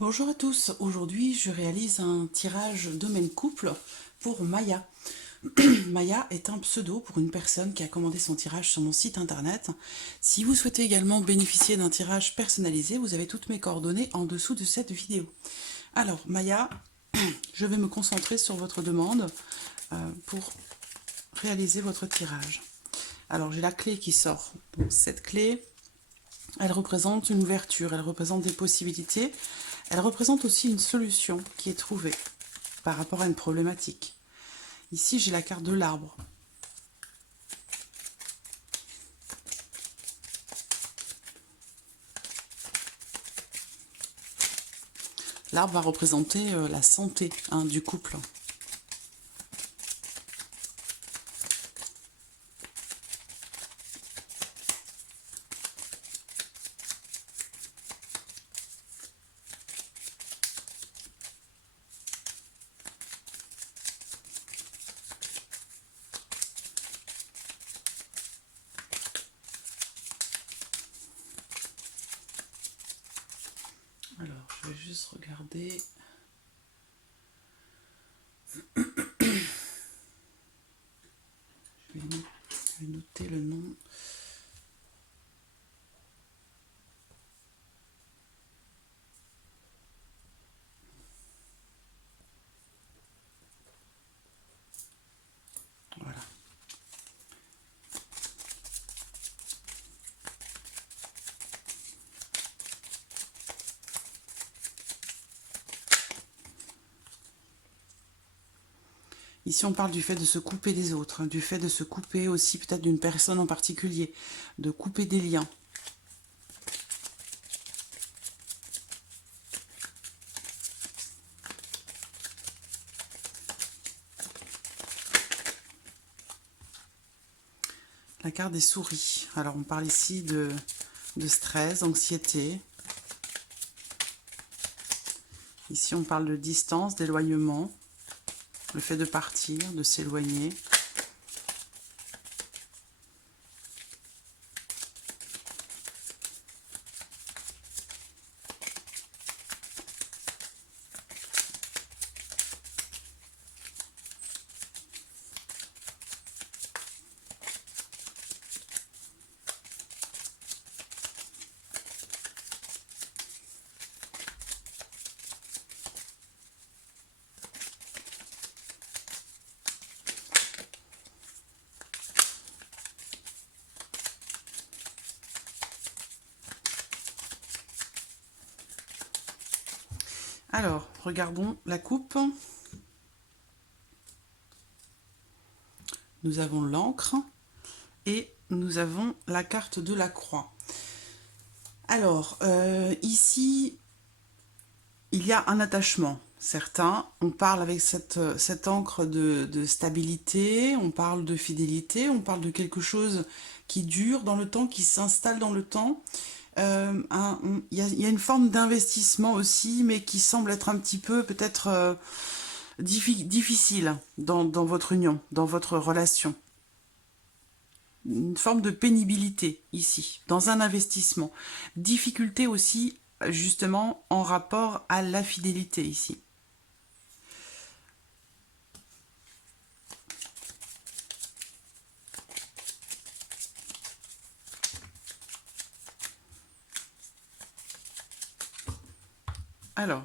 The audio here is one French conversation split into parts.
Bonjour à tous, aujourd'hui je réalise un tirage domaine couple pour Maya. Maya est un pseudo pour une personne qui a commandé son tirage sur mon site internet. Si vous souhaitez également bénéficier d'un tirage personnalisé, vous avez toutes mes coordonnées en dessous de cette vidéo. Alors Maya, je vais me concentrer sur votre demande pour réaliser votre tirage. Alors j'ai la clé qui sort. Donc, cette clé, elle représente une ouverture, elle représente des possibilités, elle représente aussi une solution qui est trouvée par rapport à une problématique. Ici, j'ai la carte de l'arbre. L'arbre va représenter la santé du couple. Alors, je vais juste regarder. Je vais noter le nom. Voilà. Ici, on parle du fait de se couper des autres, du fait de se couper aussi peut-être d'une personne en particulier, de couper des liens. La carte des souris. Alors, on parle ici de stress, d'anxiété. Ici, on parle de distance, d'éloignement, le fait de partir, de s'éloigner. Alors, regardons la coupe. Nous avons l'encre et nous avons la carte de la croix. Alors, ici, il y a un attachement certain. On parle avec cette encre de stabilité, on parle de fidélité, on parle de quelque chose qui dure dans le temps, qui s'installe dans le temps. Il y a une forme d'investissement aussi, mais qui semble être un petit peu peut-être difficile dans votre union, dans votre relation. Une forme de pénibilité ici, dans un investissement. Difficulté aussi, justement, en rapport à la fidélité ici. Alors,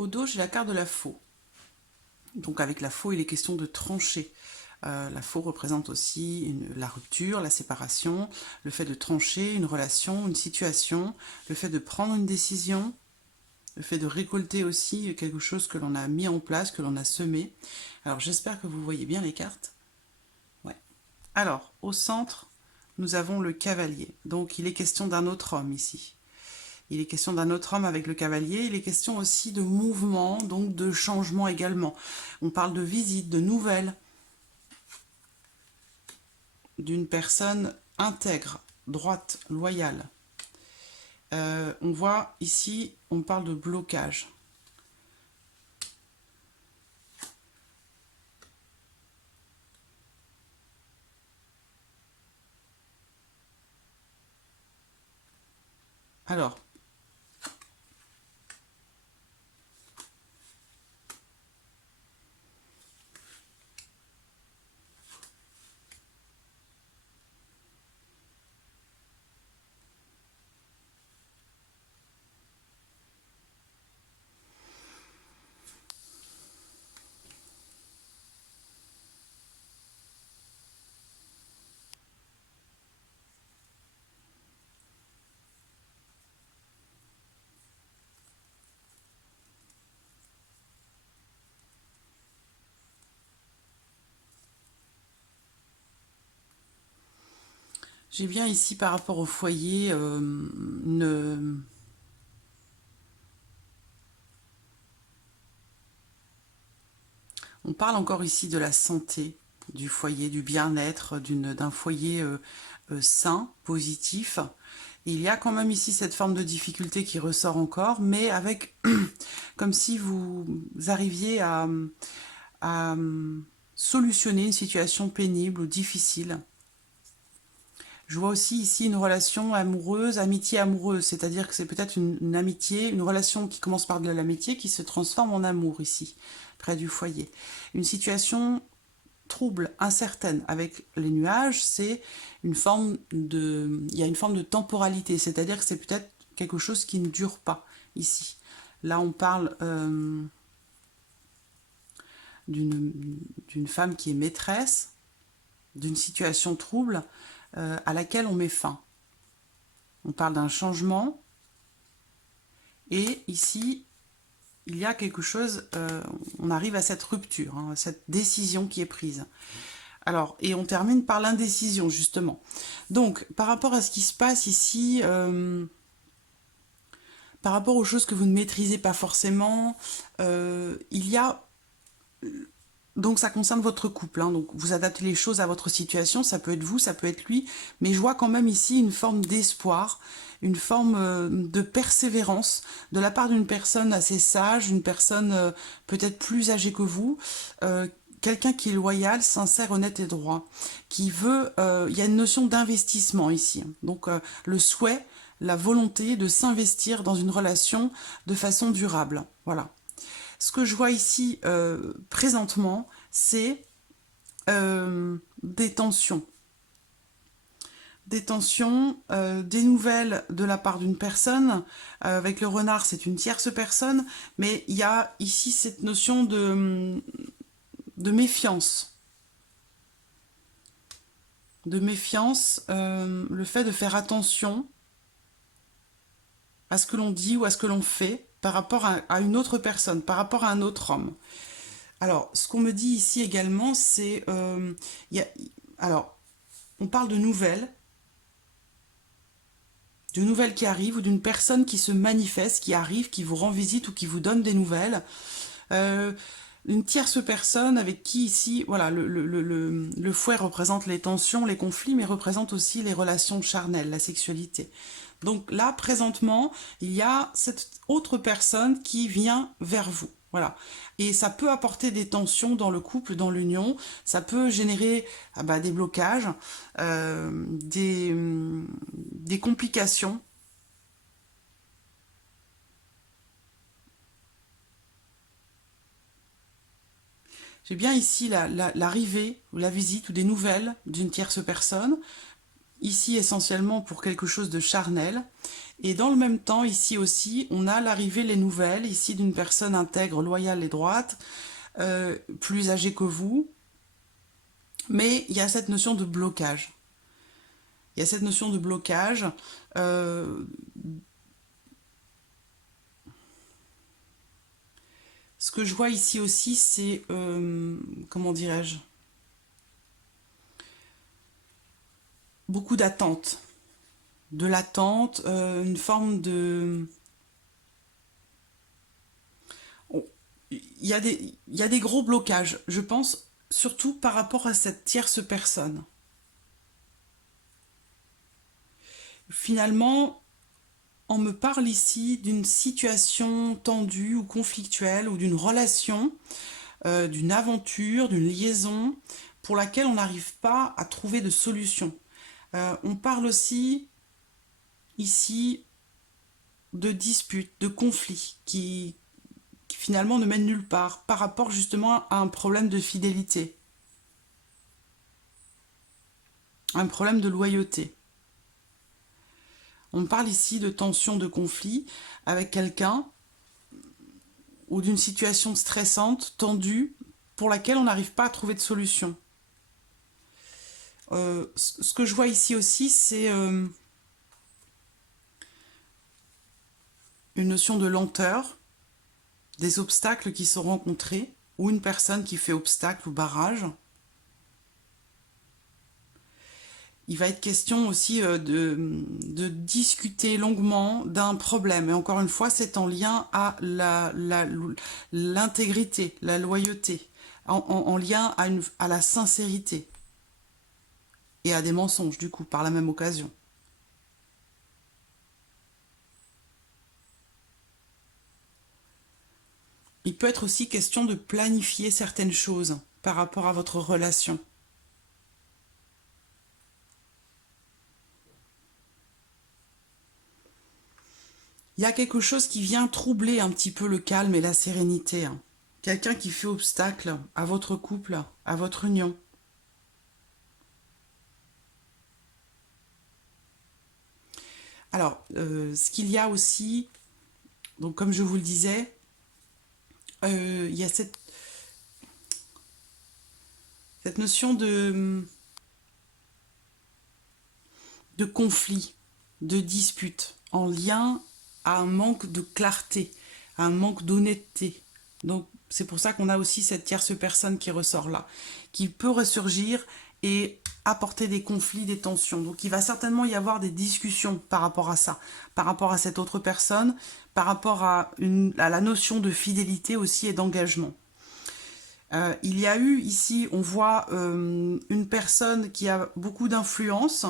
Au dos, j'ai la carte de la faux. Donc avec la faux, il est question de trancher. La faux représente aussi la rupture, la séparation, le fait de trancher une relation, une situation, le fait de prendre une décision, le fait de récolter aussi quelque chose que l'on a mis en place, que l'on a semé. Alors j'espère que vous voyez bien les cartes. Ouais. Alors, au centre, nous avons le cavalier. Donc il est question d'un autre homme ici. Il est question d'un autre homme avec le cavalier. Il est question aussi de mouvement, donc de changement également. On parle de visite, de nouvelles, d'une personne intègre, droite, loyale. On voit ici, on parle de blocage. Alors, j'ai bien ici par rapport au foyer on parle encore ici de la santé du foyer, du bien-être, d'un foyer sain, positif. Il y a quand même ici cette forme de difficulté qui ressort encore, mais avec comme si vous arriviez à solutionner une situation pénible ou difficile. Je vois aussi ici une relation amoureuse, amitié amoureuse, c'est-à-dire que c'est peut-être une amitié, une relation qui commence par de l'amitié qui se transforme en amour ici, près du foyer. Une situation trouble, incertaine. Avec les nuages, c'est une forme de... Il y a une forme de temporalité, c'est-à-dire que c'est peut-être quelque chose qui ne dure pas ici. Là, on parle d'une femme qui est maîtresse, d'une situation trouble à laquelle on met fin. On parle d'un changement et ici, il y a quelque chose, on arrive à cette rupture, hein, à cette décision qui est prise. Alors, et on termine par l'indécision, justement. Donc, par rapport à ce qui se passe ici, par rapport aux choses que vous ne maîtrisez pas forcément, il y a... Donc, ça concerne votre couple, hein, donc vous adaptez les choses à votre situation, ça peut être vous, ça peut être lui, mais je vois quand même ici une forme d'espoir, une forme de persévérance de la part d'une personne assez sage, une personne peut-être plus âgée que vous, quelqu'un qui est loyal, sincère, honnête et droit, qui veut... il y a une notion d'investissement ici. Donc le souhait, la volonté de s'investir dans une relation de façon durable. Voilà. Ce que je vois ici présentement, c'est des tensions. Des tensions, des nouvelles de la part d'une personne. Avec le renard, c'est une tierce personne, mais il y a ici cette notion de méfiance. Le fait de faire attention à ce que l'on dit ou à ce que l'on fait par rapport à une autre personne, par rapport à un autre homme. Alors, ce qu'on me dit ici également, c'est... alors, on parle de nouvelles qui arrivent ou d'une personne qui se manifeste, qui arrive, qui vous rend visite ou qui vous donne des nouvelles. Une tierce personne avec qui ici, voilà, le fouet représente les tensions, les conflits, mais représente aussi les relations charnelles, la sexualité. Donc là, présentement, il y a cette autre personne qui vient vers vous. Voilà. Et ça peut apporter des tensions dans le couple, dans l'union. Ça peut générer des blocages, des complications. J'ai bien ici l'arrivée ou la visite ou des nouvelles d'une tierce personne ici essentiellement pour quelque chose de charnel. Et dans le même temps, ici aussi, on a l'arrivée, les nouvelles, ici d'une personne intègre, loyale et droite, plus âgée que vous. Mais il y a cette notion de blocage. Il y a cette notion de blocage. Ce que je vois ici aussi, c'est, comment dirais-je, beaucoup d'attente. De l'attente, une forme de... il y a des gros blocages, je pense, surtout par rapport à cette tierce personne. Finalement, on me parle ici d'une situation tendue ou conflictuelle ou d'une relation, d'une aventure, d'une liaison pour laquelle on n'arrive pas à trouver de solution. On parle aussi ici de disputes, de conflits qui finalement ne mènent nulle part par rapport justement à un problème de fidélité, un problème de loyauté. On parle ici de tension, de conflit avec quelqu'un ou d'une situation stressante, tendue, pour laquelle on n'arrive pas à trouver de solution. Ce que je vois ici aussi, c'est une notion de lenteur, des obstacles qui sont rencontrés, ou une personne qui fait obstacle ou barrage. Il va être question aussi de discuter longuement d'un problème. Et encore une fois, c'est en lien à l'intégrité, la loyauté, en lien à la sincérité et à des mensonges, du coup, par la même occasion. Il peut être aussi question de planifier certaines choses par rapport à votre relation. Il y a quelque chose qui vient troubler un petit peu le calme et la sérénité. Quelqu'un qui fait obstacle à votre couple, à votre union. Alors, ce qu'il y a aussi, donc comme je vous le disais, il y a cette notion de conflit, de dispute, en lien à un manque de clarté, à un manque d'honnêteté. Donc c'est pour ça qu'on a aussi cette tierce personne qui ressort là, qui peut ressurgir et apporter des conflits, des tensions. Donc il va certainement y avoir des discussions par rapport à ça, par rapport à cette autre personne, par rapport à la notion de fidélité aussi et d'engagement. Il y a eu ici, on voit une personne qui a beaucoup d'influence,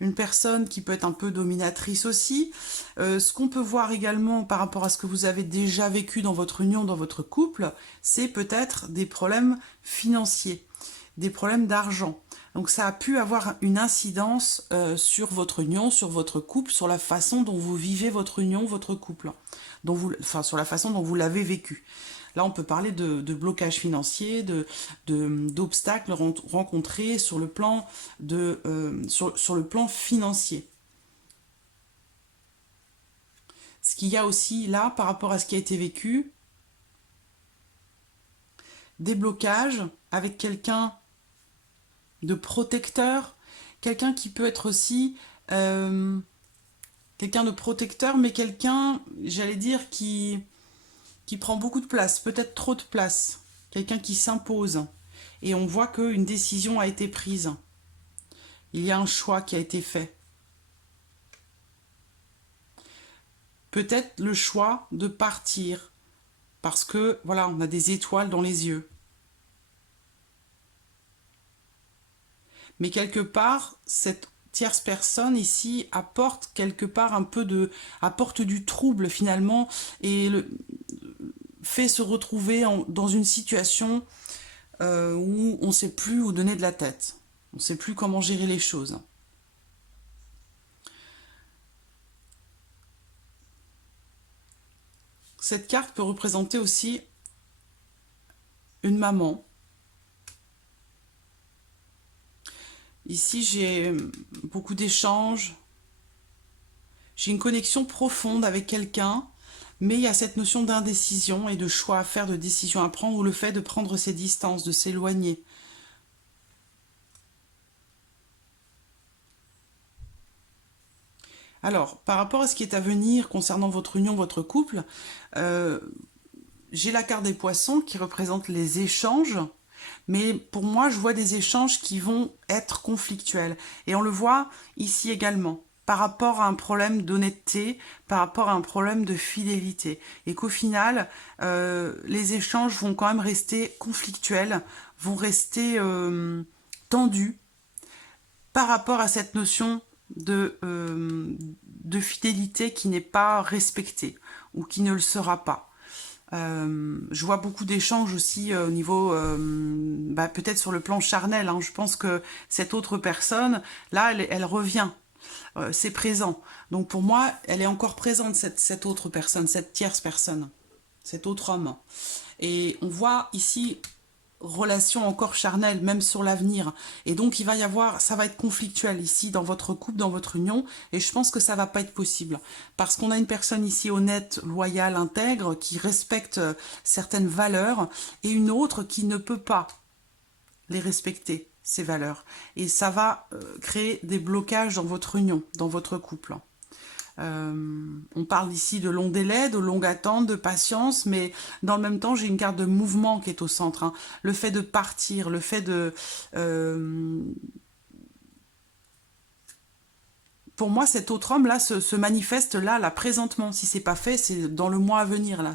une personne qui peut être un peu dominatrice aussi. Ce qu'on peut voir également par rapport à ce que vous avez déjà vécu dans votre union, dans votre couple, c'est peut-être des problèmes financiers, des problèmes d'argent. Donc ça a pu avoir une incidence sur votre union, sur votre couple, sur la façon dont vous vivez votre union, votre couple, sur la façon dont vous l'avez vécu. Là, on peut parler de blocage financier, d'obstacles rencontrés sur le plan, sur le plan financier. Ce qu'il y a aussi là, par rapport à ce qui a été vécu, des blocages avec quelqu'un de protecteur, quelqu'un qui peut être aussi quelqu'un de protecteur, mais quelqu'un, j'allais dire, qui prend beaucoup de place, peut-être trop de place, quelqu'un qui s'impose. Et on voit qu'une décision a été prise. Il y a un choix qui a été fait. Peut-être le choix de partir, parce que, voilà, on a des étoiles dans les yeux. Mais quelque part, cette tierce personne ici apporte quelque part apporte du trouble finalement, et fait se retrouver dans une situation où on ne sait plus où donner de la tête. On ne sait plus comment gérer les choses. Cette carte peut représenter aussi une maman. Ici, j'ai beaucoup d'échanges. J'ai une connexion profonde avec quelqu'un, mais il y a cette notion d'indécision et de choix à faire, de décision à prendre, ou le fait de prendre ses distances, de s'éloigner. Alors, par rapport à ce qui est à venir concernant votre union, votre couple, euh, j'ai la carte des poissons qui représente les échanges, mais pour moi, je vois des échanges qui vont être conflictuels. Et on le voit ici également, par rapport à un problème d'honnêteté, par rapport à un problème de fidélité. Et qu'au final, les échanges vont quand même rester conflictuels, vont rester tendus par rapport à cette notion de fidélité qui n'est pas respectée ou qui ne le sera pas. Je vois beaucoup d'échanges aussi au niveau, peut-être sur le plan charnel. Hein. Je pense que cette autre personne, là, elle revient. C'est présent. Donc pour moi, elle est encore présente, cette autre personne, cette tierce personne, cet autre homme. Et on voit ici relation encore charnelle, même sur l'avenir. Et donc il va y avoir, ça va être conflictuel ici dans votre couple, dans votre union, et je pense que ça va pas être possible. Parce qu'on a une personne ici honnête, loyale, intègre, qui respecte certaines valeurs, et une autre qui ne peut pas les respecter, ces valeurs. Et ça va créer des blocages dans votre union, dans votre couple. On parle ici de long délai, de longue attente, de patience, mais dans le même temps, j'ai une carte de mouvement qui est au centre. Hein. Le fait de partir, le fait de... pour moi, cet autre homme-là se manifeste là, présentement. Si c'est pas fait, c'est dans le mois à venir, là.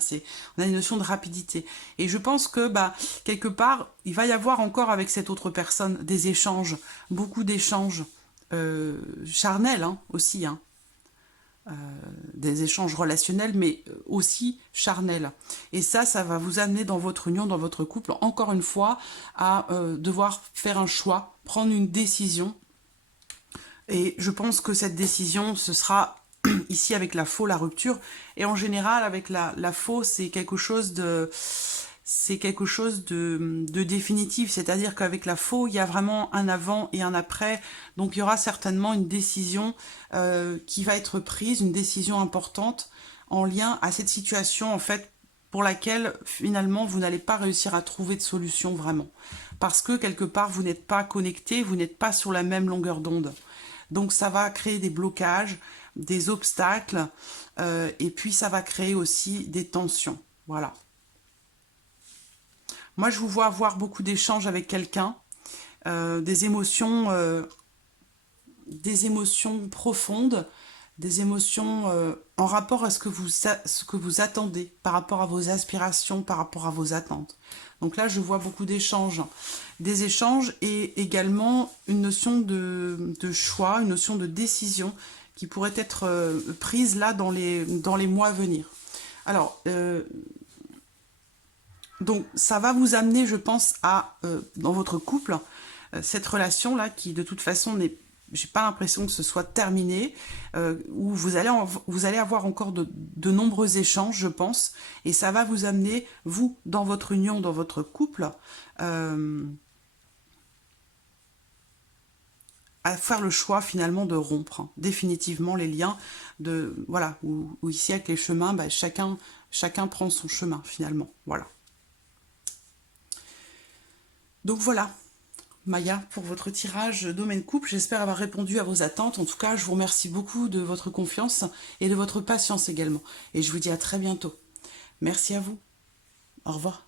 On a une notion de rapidité. Et je pense que, quelque part, il va y avoir encore avec cette autre personne des échanges, beaucoup d'échanges charnels hein, aussi, hein. Des échanges relationnels, mais aussi charnels. Et ça va vous amener dans votre union, dans votre couple, encore une fois, à devoir faire un choix, prendre une décision. Et je pense que cette décision, ce sera ici avec la faux, la rupture. Et en général, avec la faux, c'est quelque chose de... C'est quelque chose de définitif, c'est-à-dire qu'avec la faux, il y a vraiment un avant et un après, donc il y aura certainement une décision qui va être prise, une décision importante en lien à cette situation en fait pour laquelle finalement vous n'allez pas réussir à trouver de solution vraiment, parce que quelque part vous n'êtes pas connecté, vous n'êtes pas sur la même longueur d'onde, donc ça va créer des blocages, des obstacles, et puis ça va créer aussi des tensions, voilà. Moi, je vous vois avoir beaucoup d'échanges avec quelqu'un, des émotions profondes, des émotions en rapport à ce que vous attendez, par rapport à vos aspirations, par rapport à vos attentes. Donc là, je vois beaucoup d'échanges. Des échanges et également une notion de choix, une notion de décision qui pourrait être prise là dans les mois à venir. Alors, donc ça va vous amener, je pense, à, dans votre couple, cette relation-là qui de toute façon n'est... J'ai pas l'impression que ce soit terminé, où vous allez avoir encore de nombreux échanges, je pense, et ça va vous amener, vous, dans votre union, dans votre couple, à faire le choix finalement de rompre hein, définitivement les liens, voilà, où ici avec les chemins, chacun prend son chemin finalement, voilà. Donc voilà, Maya, pour votre tirage domaine couple, j'espère avoir répondu à vos attentes. En tout cas, je vous remercie beaucoup de votre confiance et de votre patience également. Et je vous dis à très bientôt. Merci à vous. Au revoir.